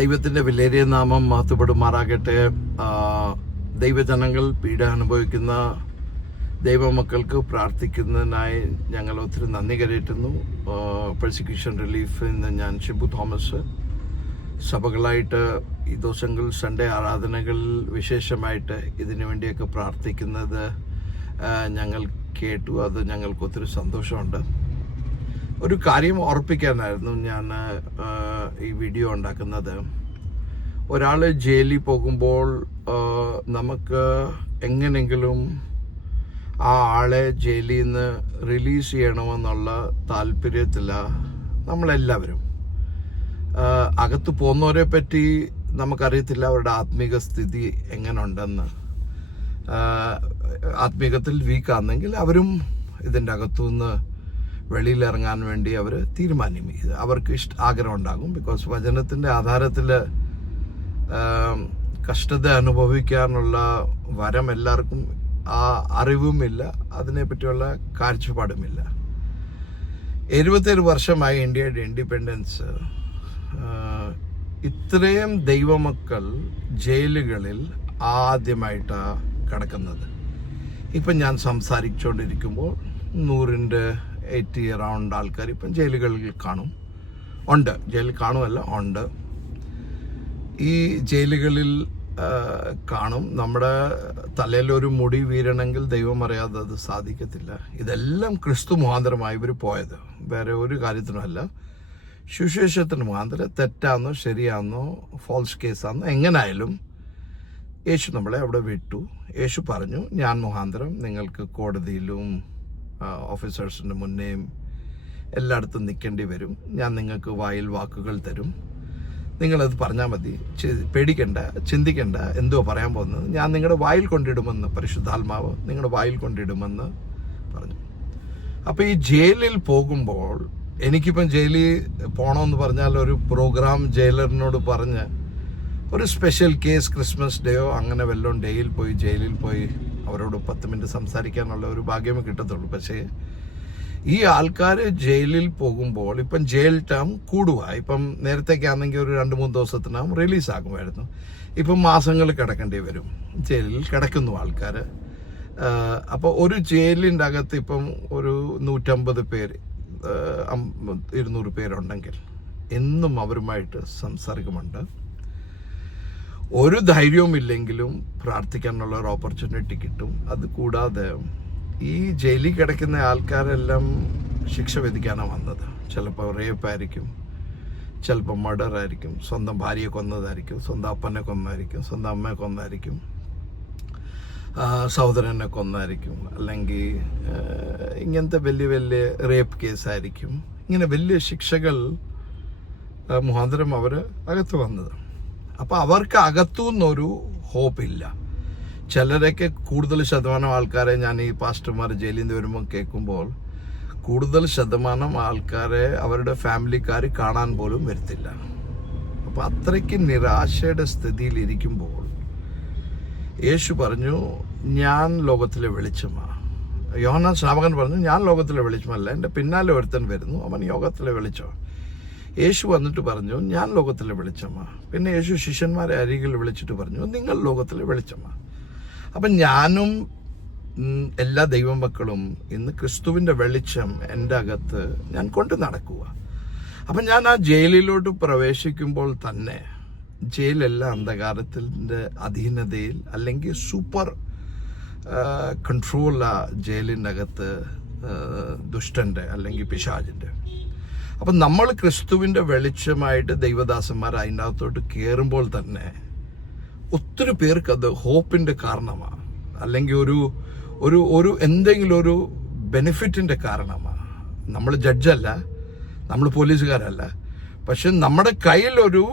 ദൈവത്തിൻ്റെ വിലയേറിയ നാമം മഹത്വപ്പെടുമാറാകട്ടെ. ദൈവജനങ്ങൾ പീഡ അനുഭവിക്കുന്ന ദൈവമക്കൾക്ക് പ്രാർത്ഥിക്കുന്നതിനായി ഞങ്ങൾ ഒത്തിരി നന്ദി കരയറ്റുന്നു. പെർസിക്യൂഷൻ റിലീഫ് എന്ന് ഞാൻ ഷിബു തോമസ്. സഭകളായിട്ട് ഈ ദിവസങ്ങൾ സൺഡേ ആരാധനകളിൽ വിശേഷമായിട്ട് ഇതിനു വേണ്ടിയൊക്കെ പ്രാർത്ഥിക്കുന്നത് ഞങ്ങൾ കേട്ടു. അത് ഞങ്ങൾക്ക് ഒത്തിരി സന്തോഷമുണ്ട്. ഒരു കാര്യം ഓർപ്പിക്കാനായിരുന്നു ഞാൻ ഈ വീഡിയോ ഉണ്ടാക്കുന്നത്. ഒരാൾ ജയിലിൽ പോകുമ്പോൾ നമുക്ക് എങ്ങനെങ്കിലും ആ ആളെ ജയിലിൽ നിന്ന് റിലീസ് ചെയ്യണമെന്നുള്ള താല്പര്യത്തിലാണ് നമ്മളെല്ലാവരും. അകത്ത് പോകുന്നവരെ പറ്റി നമുക്കറിയത്തില്ല അവരുടെ ആത്മീക സ്ഥിതി എങ്ങനെ ഉണ്ടെന്ന്. ആത്മീകത്തിൽ വീക്കാണെങ്കിൽ അവരും ഇതിൻ്റെ അകത്തുനിന്ന് വെളിയിലിറങ്ങാൻ വേണ്ടി അവർ തീരുമാനിക്കും. അവർക്ക് ആഗ്രഹം ഉണ്ടാകും. ബിക്കോസ് വചനത്തിൻ്റെ ആധാരത്തിൽ കഷ്ടത അനുഭവിക്കാനുള്ള വരം എല്ലാവർക്കും ആ അറിവുമില്ല, അതിനെപ്പറ്റിയുള്ള കാഴ്ചപ്പാടുമില്ല. 77 വർഷമായി ഇന്ത്യയുടെ ഇൻഡിപെൻഡൻസ്. ഇത്രയും ദൈവമക്കൾ ജയിലുകളിൽ ആദ്യമായിട്ടാണ് കിടക്കുന്നത്. ഇപ്പം ഞാൻ സംസാരിച്ചുകൊണ്ടിരിക്കുമ്പോൾ 180 അറൗണ്ട് ആൾക്കാർ ഇപ്പം ജയിലുകളിൽ ഉണ്ട്. ജയിലിൽ കാണുമല്ല, ഉണ്ട്. ഈ ജയിലുകളിൽ കാണും. നമ്മുടെ തലയിലൊരു മുടി വീഴണമെങ്കിൽ ദൈവം അറിയാതെ അത് സാധിക്കത്തില്ല. ഇതെല്ലാം ക്രിസ്തു മുഖാന്തരമായി ഇവർ പോയത്, വേറെ ഒരു കാര്യത്തിനുമല്ല. സുവിശേഷത്തിന് മുഖാന്തരം തെറ്റാന്നോ ശരിയാന്നോ ഫോൾസ് കേസാന്നോ എങ്ങനായാലും യേശു നമ്മളെ അവിടെ വിട്ടു. യേശു പറഞ്ഞു, ഞാൻ മുഖാന്തരം നിങ്ങൾക്ക് കോടതിയിലും ഓഫീസേഴ്സിൻ്റെ മുന്നേയും എല്ലായിടത്തും നിൽക്കേണ്ടി വരും. ഞാൻ നിങ്ങൾക്ക് വായിൽ വാക്കുകൾ തരും, നിങ്ങളത് പറഞ്ഞാൽ മതി. പേടിക്കണ്ട, ചിന്തിക്കണ്ട എന്തോ പറയാൻ പോകുന്നത്. ഞാൻ നിങ്ങളുടെ വായിൽ കൊണ്ടിടുമെന്ന്, പരിശുദ്ധാത്മാവ് നിങ്ങളുടെ വായിൽ കൊണ്ടിടുമെന്ന് പറഞ്ഞു. അപ്പോൾ ഈ ജയിലിൽ പോകുമ്പോൾ, എനിക്കിപ്പം ജയിലിൽ പോകണമെന്ന് പറഞ്ഞാൽ ഒരു പ്രോഗ്രാം ജയിലറിനോട് പറഞ്ഞ് ഒരു സ്പെഷ്യൽ കേസ് ക്രിസ്മസ് ഡേയോ അങ്ങനെ വല്ലതും ഡേയിൽ പോയി ജയിലിൽ പോയി അവരോട് 10 മിനിറ്റ് സംസാരിക്കാനുള്ള ഒരു ഭാഗ്യമേ കിട്ടത്തുള്ളൂ. പക്ഷേ ഈ ആൾക്കാർ ജയിലിൽ പോകുമ്പോൾ ഇപ്പം ജയിൽ ടേം കൂടുക. ഇപ്പം നേരത്തേക്ക് ആണെങ്കിൽ ഒരു 2-3 ദിവസത്തിനകം റിലീസാകുമായിരുന്നു. ഇപ്പം മാസങ്ങൾ കിടക്കേണ്ടി വരും. ജയിലിൽ കിടക്കുന്നു ആൾക്കാർ. അപ്പോൾ ഒരു ജയിലിൻ്റെ അകത്ത് ഇപ്പം ഒരു 150 പേര് 200 പേരുണ്ടെങ്കിൽ എന്നും അവരുമായിട്ട് സംസർഗമുണ്ട്. ഒരു ധൈര്യവുമില്ലെങ്കിലും പ്രാർത്ഥിക്കാനുള്ള ഒരു ഓപ്പർച്യൂണിറ്റി കിട്ടും. അത് കൂടാതെ ഈ ജയിലിൽ കിടക്കുന്ന ആൾക്കാരെല്ലാം ശിക്ഷ വിധിക്കാനാണ് വന്നത്. ചിലപ്പോൾ റേപ്പായിരിക്കും, ചിലപ്പോൾ മർഡർ ആയിരിക്കും, സ്വന്തം ഭാര്യയെ കൊന്നതായിരിക്കും, സ്വന്തം അപ്പനെ കൊന്നായിരിക്കും, സ്വന്തം അമ്മയെ കൊന്നായിരിക്കും, സഹോദരനെ കൊന്നായിരിക്കും, അല്ലെങ്കിൽ ഇങ്ങനത്തെ വലിയ വലിയ റേപ്പ് കേസായിരിക്കും. ഇങ്ങനെ വലിയ ശിക്ഷകൾ മുഖാന്തരം അവർ അകത്ത് വന്നത്. അപ്പോൾ അവർക്ക് അകത്തുനിന്നൊരു ഹോപ്പില്ല. ചിലരൊക്കെ കൂടുതൽ ശതമാനം ആൾക്കാരെ ഞാൻ ഈ പാസ്റ്റർമാർ ജയിലിൽ നിന്ന് വരുമ്പോൾ കേൾക്കുമ്പോൾ കൂടുതൽ ശതമാനം ആൾക്കാരെ അവരുടെ ഫാമിലിക്കാർ കാണാൻ പോലും വരത്തില്ല. അപ്പോൾ അത്രയ്ക്ക് നിരാശയുടെ സ്ഥിതിയിലിരിക്കുമ്പോൾ യേശു പറഞ്ഞു, ഞാൻ ലോകത്തിലെ വെളിച്ചമാണ്. യോഹന്നാൻ സ്നാപകൻ പറഞ്ഞു, ഞാൻ ലോകത്തിലെ വെളിച്ചമല്ല, എൻ്റെ പിന്നാലെ ഒരുത്തൻ വരുന്നു, അവൻ ലോകത്തിലെ വെളിച്ചമാണ്. യേശു വന്നിട്ട് പറഞ്ഞു, ഞാൻ ലോകത്തിലെ വെളിച്ചമാണ്. പിന്നെ യേശു ശിഷ്യന്മാരെ അരികിൽ വിളിച്ചിട്ട് പറഞ്ഞു, നിങ്ങൾ ലോകത്തിലെ വെളിച്ചമാണ്. അപ്പം ഞാനും എല്ലാ ദൈവമക്കളും ഇന്ന് ക്രിസ്തുവിൻ്റെ വെളിച്ചം എൻ്റെ അകത്ത് ഞാൻ കൊണ്ട് നടക്കുക. അപ്പം ഞാൻ ആ ജയിലിലോട്ട് പ്രവേശിക്കുമ്പോൾ തന്നെ ജയിലെല്ലാം അന്ധകാരത്തിൻ്റെ അധീനതയിൽ അല്ലെങ്കിൽ സൂപ്പർ കൺട്രോളാ ജയിലിൻ്റെ അകത്ത് ദുഷ്ടൻ്റെ അല്ലെങ്കിൽ പിശാചിൻ്റെ. അപ്പം നമ്മൾ ക്രിസ്തുവിൻ്റെ വെളിച്ചമായിട്ട് ദൈവദാസന്മാർ അതിൻ്റെ അകത്തോട്ട് കയറുമ്പോൾ തന്നെ ഒത്തിരി പേർക്ക് അത് ഹോപ്പിൻ്റെ കാരണമാണ്, അല്ലെങ്കിൽ ഒരു എന്തെങ്കിലും ഒരു ബെനിഫിറ്റിൻ്റെ കാരണമാണ്. നമ്മൾ ജഡ്ജല്ല, നമ്മൾ പോലീസുകാരല്ല, പക്ഷെ നമ്മുടെ കയ്യിലൊരു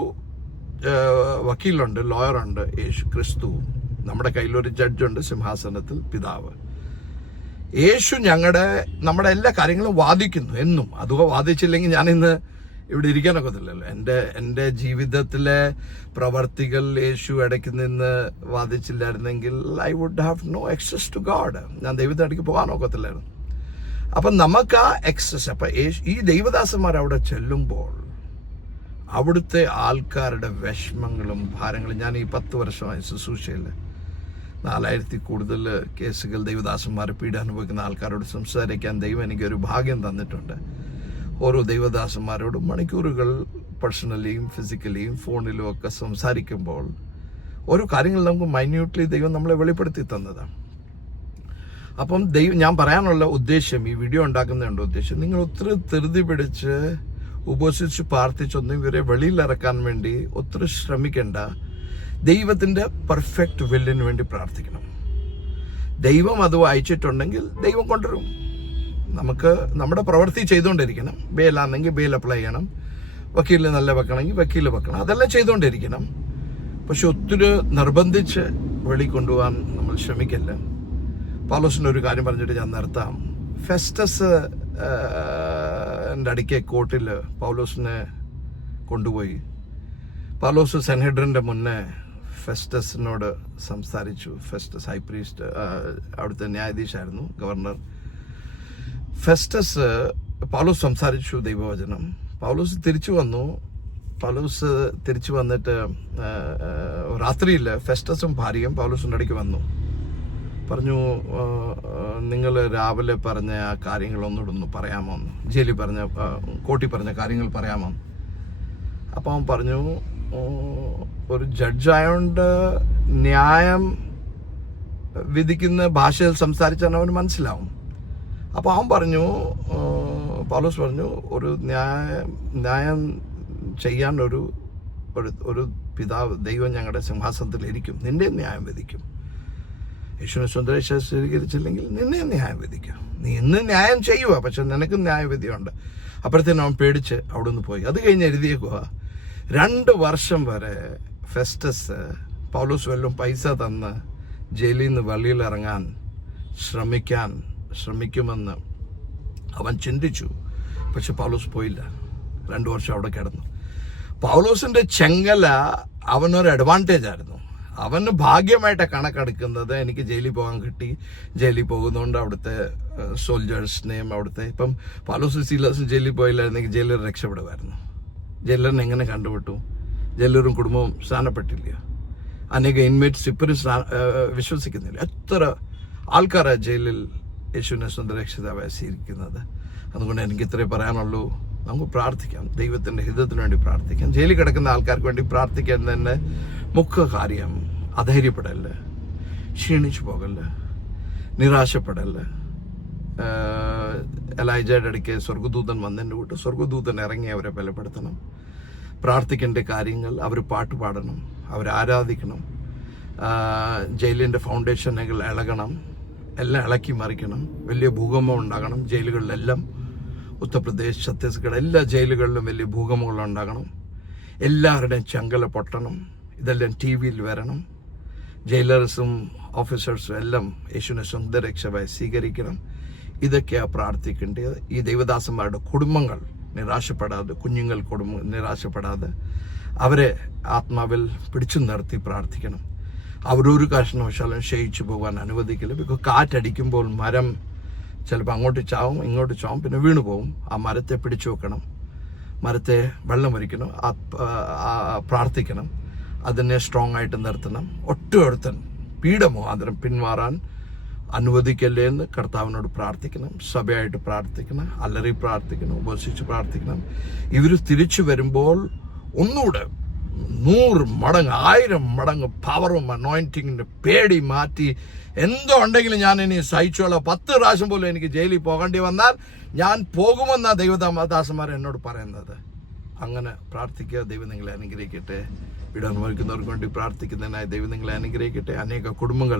വക്കീലുണ്ട്, ലോയറുണ്ട്, യേശു ക്രിസ്തു. നമ്മുടെ കയ്യിലൊരു ജഡ്ജുണ്ട്, സിംഹാസനത്തിൽ പിതാവ്. യേശു നമ്മുടെ എല്ലാ കാര്യങ്ങളും വാദിക്കുന്നു എന്നും. അത് വാദിച്ചില്ലെങ്കിൽ ഞാനിന്ന് ഇവിടെ ഇരിക്കാനൊക്കത്തില്ലല്ലോ. എൻ്റെ ജീവിതത്തിലെ പ്രവർത്തികൾ യേശു ഇടയ്ക്ക് നിന്ന് വാദിച്ചില്ലായിരുന്നെങ്കിൽ I would have no access to God. ഞാൻ ദൈവത്തിൻ്റെ ഇടയ്ക്ക് പോകാനൊക്കത്തില്ലായിരുന്നു. അപ്പം നമുക്ക് ആ ആക്സസ്, അപ്പം ഈ ദൈവദാസന്മാർ അവിടെ ചെല്ലുമ്പോൾ അവിടുത്തെ ആൾക്കാരുടെ വിഷമങ്ങളും ഭാരങ്ങളും. ഞാൻ ഈ 10 വർഷമായി ശുശ്രൂഷയിൽ 4000 കൂടുതൽ കേസുകൾ ദൈവദാസന്മാരെ പീഡ അനുഭവിക്കുന്ന ആൾക്കാരോട് സംസാരിക്കാൻ ദൈവം എനിക്കൊരു ഭാഗ്യം തന്നിട്ടുണ്ട്. ഓരോ ദൈവദാസന്മാരോടും മണിക്കൂറുകൾ പേഴ്സണലിയും ഫിസിക്കലിയും ഫോണിലും ഒക്കെ സംസാരിക്കുമ്പോൾ ഓരോ കാര്യങ്ങൾ നമുക്ക് മൈന്യൂട്ട്ലി ദൈവം നമ്മളെ വെളിപ്പെടുത്തി തന്നതാണ്. അപ്പം ഞാൻ പറയാനുള്ള ഉദ്ദേശം, ഈ വീഡിയോ ഉണ്ടാക്കുന്നതിൻ്റെ ഉദ്ദേശം, നിങ്ങൾ ഒത്തിരി ധൃതി പിടിച്ച് ഉപസിച്ച് പ്രാർത്ഥിച്ചൊന്നും ഇവരെ വെളിയിലിറക്കാൻ വേണ്ടി ഒത്തിരി ശ്രമിക്കേണ്ട. ദൈവത്തിൻ്റെ പെർഫെക്റ്റ് വില്ലിന് വേണ്ടി പ്രാർത്ഥിക്കണം. ദൈവം അത് വായിച്ചിട്ടുണ്ടെങ്കിൽ ദൈവം കൊണ്ടുവരും. നമുക്ക് നമ്മുടെ പ്രവൃത്തി ചെയ്തുകൊണ്ടിരിക്കണം. ബെയിലാണെങ്കിൽ ബെയിൽ അപ്ലൈ ചെയ്യണം, വക്കീലിന് നല്ല വെക്കണമെങ്കിൽ വക്കീൽ വെക്കണം, അതെല്ലാം ചെയ്തുകൊണ്ടിരിക്കണം. പക്ഷെ ഒത്തിരി നിർബന്ധിച്ച് വെളി കൊണ്ടുപോകാൻ നമ്മൾ ശ്രമിക്കില്ല. പൗലോസിൻ്റെ ഒരു കാര്യം പറഞ്ഞിട്ട് ഞാൻ നിർത്താം. ഫെസ്റ്റസ് അടുക്കെ കോർട്ടിൽ പൗലോസിനെ കൊണ്ടുപോയി. പൗലോസ് സെനഹെഡ്രിൻ്റെ മുന്നേ ഫെസ്റ്റസിനോട് സംസാരിച്ചു. ഫെസ്റ്റസ് ഹൈ പ്രീസ്റ്റ്, അവിടുത്തെ ന്യായാധീശായിരുന്നു, ഗവർണർ. ഫെസ്റ്റസ് പൗലോസ് സംസാരിച്ചു ദൈവവചനം. പൗലോസ് തിരിച്ചു വന്നു. പൗലോസ് തിരിച്ചു വന്നിട്ട് രാത്രിയിൽ ഫെസ്റ്റസും ഭാര്യയും പൗലോസിൻ്റെ അടുക്ക് വന്നു. പറഞ്ഞു, നിങ്ങൾ രാവിലെ പറഞ്ഞ ആ കാര്യങ്ങളൊന്നുകൂടെ പറയാമോ എന്ന്, ജയിലിൽ പറഞ്ഞ കോർട്ടിൽ പറഞ്ഞ കാര്യങ്ങൾ പറയാമോ. അപ്പം അവൻ പറഞ്ഞു, ഒരു ജഡ്ജായോണ്ട് ന്യായം വിധിക്കുന്ന ഭാഷയിൽ സംസാരിച്ചാൽ അവന് മനസ്സിലാവും. അപ്പോൾ അവൻ പറഞ്ഞു, പൗലോസ് പറഞ്ഞു, ഒരു ന്യായം ചെയ്യാൻ ഒരു പിതാവ് ദൈവം ഞങ്ങളുടെ സിംഹാസനത്തിൽ ഇരിക്കും, നിന്റെ ന്യായം വിധിക്കും. യേശുവിനെ സ്വന്തം സ്വീകരിച്ചില്ലെങ്കിൽ നിന്നെ ന്യായം വിധിക്കും. നീ ഇന്ന് ന്യായം ചെയ്യുക, പക്ഷെ നിനക്ക് ന്യായവിധിയുണ്ട്. അപ്പോഴത്തേനും അവൻ പേടിച്ച് അവിടെ നിന്ന് പോയി. അത് കഴിഞ്ഞ് എഴുതിയേക്കുക, 2 വർഷം വരെ ഫെസ്റ്റസ് പൗലോസ് വല്ലതും പൈസ തന്ന് ജയിലിൽ നിന്ന് വെളിയിലിറങ്ങാൻ ശ്രമിക്കുമെന്ന് അവൻ ചിന്തിച്ചു. പക്ഷെ പൗലോസ് പോയില്ല. 2 വർഷം അവിടെ കിടന്നു. പൗലോസിന്റെ ചെങ്കല അവനൊരു അഡ്വാൻറ്റേജ് ആയിരുന്നു. അവന് ഭാഗ്യമായിട്ട് കണക്കെടുക്കുന്നത്, എനിക്ക് ജയിലിൽ പോകാൻ കിട്ടി, ജയിലിൽ പോകുന്നതുകൊണ്ട് അവിടുത്തെ സോൾജേഴ്സിനെയും അവിടുത്തെ, ഇപ്പം പൗലോസ് സീലാസും ജയിലിൽ പോയില്ലായിരുന്നെങ്കിൽ ജയിലർ രക്ഷപ്പെടുമായിരുന്നു. ജയിലറിനെ എങ്ങനെ കണ്ടുപിട്ടു? ജയിലറും കുടുംബവും സ്ഥാനപ്പെട്ടില്ല. അനേക ഇൻമേറ്റ്സ് ഇപ്പോഴും വിശ്വസിക്കുന്നില്ല. എത്ര ആൾക്കാരാണ് ജയിലിൽ യേശുവിനെ സ്വന്തം രക്ഷിതാവായി സ്വീകരിക്കുന്നത്. അതുകൊണ്ട് എനിക്ക് ഇത്രേ പറയാനുള്ളൂ. നമുക്ക് പ്രാർത്ഥിക്കാം, ദൈവത്തിൻ്റെ ഹിതത്തിന് വേണ്ടി പ്രാർത്ഥിക്കാം. ജയിലിൽ കിടക്കുന്ന ആൾക്കാർക്ക് വേണ്ടി പ്രാർത്ഥിക്കുന്നതിൻ്റെ മുഖ്യ കാര്യം അധൈര്യപ്പെടല്ല, ക്ഷീണിച്ചു പോകല്ല, നിരാശപ്പെടല്ല. എലൈജയുടെ ഇടയ്ക്ക് സ്വർഗദൂതൻ വന്നതിൻ്റെ കൂട്ട് സ്വർഗദൂതൻ ഇറങ്ങി അവരെ ബലപ്പെടുത്തണം. പ്രാർത്ഥിക്കേണ്ട കാര്യങ്ങൾ, അവർ പാട്ട് പാടണം, അവർ ആരാധിക്കണം. ജയിലിൻ്റെ ഫൗണ്ടേഷനുകൾ ഇളകണം, എല്ലാം ഇളക്കി മറിക്കണം. വലിയ ഭൂകമ്പം ഉണ്ടാകണം ജയിലുകളിലെല്ലാം. ഉത്തർപ്രദേശ്, ഛത്തീസ്ഗഡ് എല്ലാ ജയിലുകളിലും വലിയ ഭൂകമ്പങ്ങൾ ഉണ്ടാകണം. എല്ലാവരുടെയും ചങ്കല പൊട്ടണം. ഇതെല്ലാം TV വരണം. ജയിലേഴ്സും ഓഫീസേഴ്സും എല്ലാം യേശുവിനെ സ്വന്തം രക്ഷകനായി സ്വീകരിക്കണം. ഇതൊക്കെയാണ് പ്രാർത്ഥിക്കേണ്ടത്. ഈ ദൈവദാസന്മാരുടെ കുടുംബങ്ങൾ നിരാശപ്പെടാതെ, കുഞ്ഞുങ്ങൾ നിരാശപ്പെടാതെ അവരെ ആത്മാവിൽ പിടിച്ചു നിർത്തി പ്രാർത്ഥിക്കണം. അവരൊരു കാരണവശാലും ക്ഷയിച്ചു പോകാൻ അനുവദിക്കില്ല. ബിക്കോസ് കാറ്റടിക്കുമ്പോൾ മരം ചിലപ്പോൾ അങ്ങോട്ട് ചാവും, ഇങ്ങോട്ട് ചാവും, പിന്നെ വീണു പോകും. ആ മരത്തെ പിടിച്ചു വെക്കണം, മരത്തെ വെള്ളം ഒഴിക്കണം, പ്രാർത്ഥിക്കണം, അതിനെ സ്ട്രോങ് ആയിട്ട് നിർത്തണം. ഒറ്റൊരുത്തൻ പീഡമുഖാന്തരം പിന്മാറാൻ അനുവദിക്കല്ലേ എന്ന് കർത്താവിനോട് പ്രാർത്ഥിക്കണം. സഭയായിട്ട് പ്രാർത്ഥിക്കണം, അലറി പ്രാർത്ഥിക്കണം, ഉപസിച്ച് പ്രാർത്ഥിക്കണം. ഇവർ തിരിച്ചു വരുമ്പോൾ ഒന്നുകൂടെ 100 മടങ്ങ് 1000 മടങ്ങ് പവറും അനോയിന്റിങ്ങിന്റെ പേടി മാറ്റി, എന്തോ ഉണ്ടെങ്കിലും ഞാൻ ഇനി സഹിച്ചോളാം, 10 പ്രാവശ്യം പോലും എനിക്ക് ജയിലിൽ പോകേണ്ടി വന്നാൽ ഞാൻ പോകുമെന്നാ ദൈവദാസന്മാർ എന്നോട് പറയുന്നത്. അങ്ങനെ പ്രാർത്ഥിക്കുക. ദൈവം നിങ്ങളെ അനുഗ്രഹിക്കട്ടെ. വീട് അനുഭവിക്കുന്നവർക്ക് വേണ്ടി പ്രാർത്ഥിക്കുന്നതിനായി ദൈവം നിങ്ങളെ അനുഗ്രഹിക്കട്ടെ. അനേക കുടുംബങ്ങൾ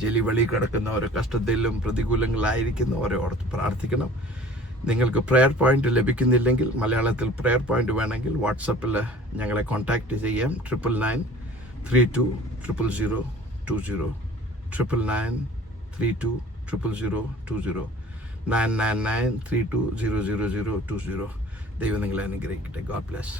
ജയിലിൽ വെളിയിൽ കിടക്കുന്നവരെ, കഷ്ടതയിലും പ്രതികൂലങ്ങളായിരിക്കുന്നവരെ ഓർത്ത് പ്രാർത്ഥിക്കണം. നിങ്ങൾക്ക് പ്രെയർ പോയിന്റ് ലഭിക്കുന്നില്ലെങ്കിൽ മലയാളത്തിൽ പ്രെയർ പോയിന്റ് വേണമെങ്കിൽ വാട്സപ്പിൽ ഞങ്ങളെ കോൺടാക്റ്റ് ചെയ്യാം. 9993200020 9993200020 99932000020. ദൈവം നിങ്ങളെ അനുഗ്രഹിക്കട്ടെ. God bless.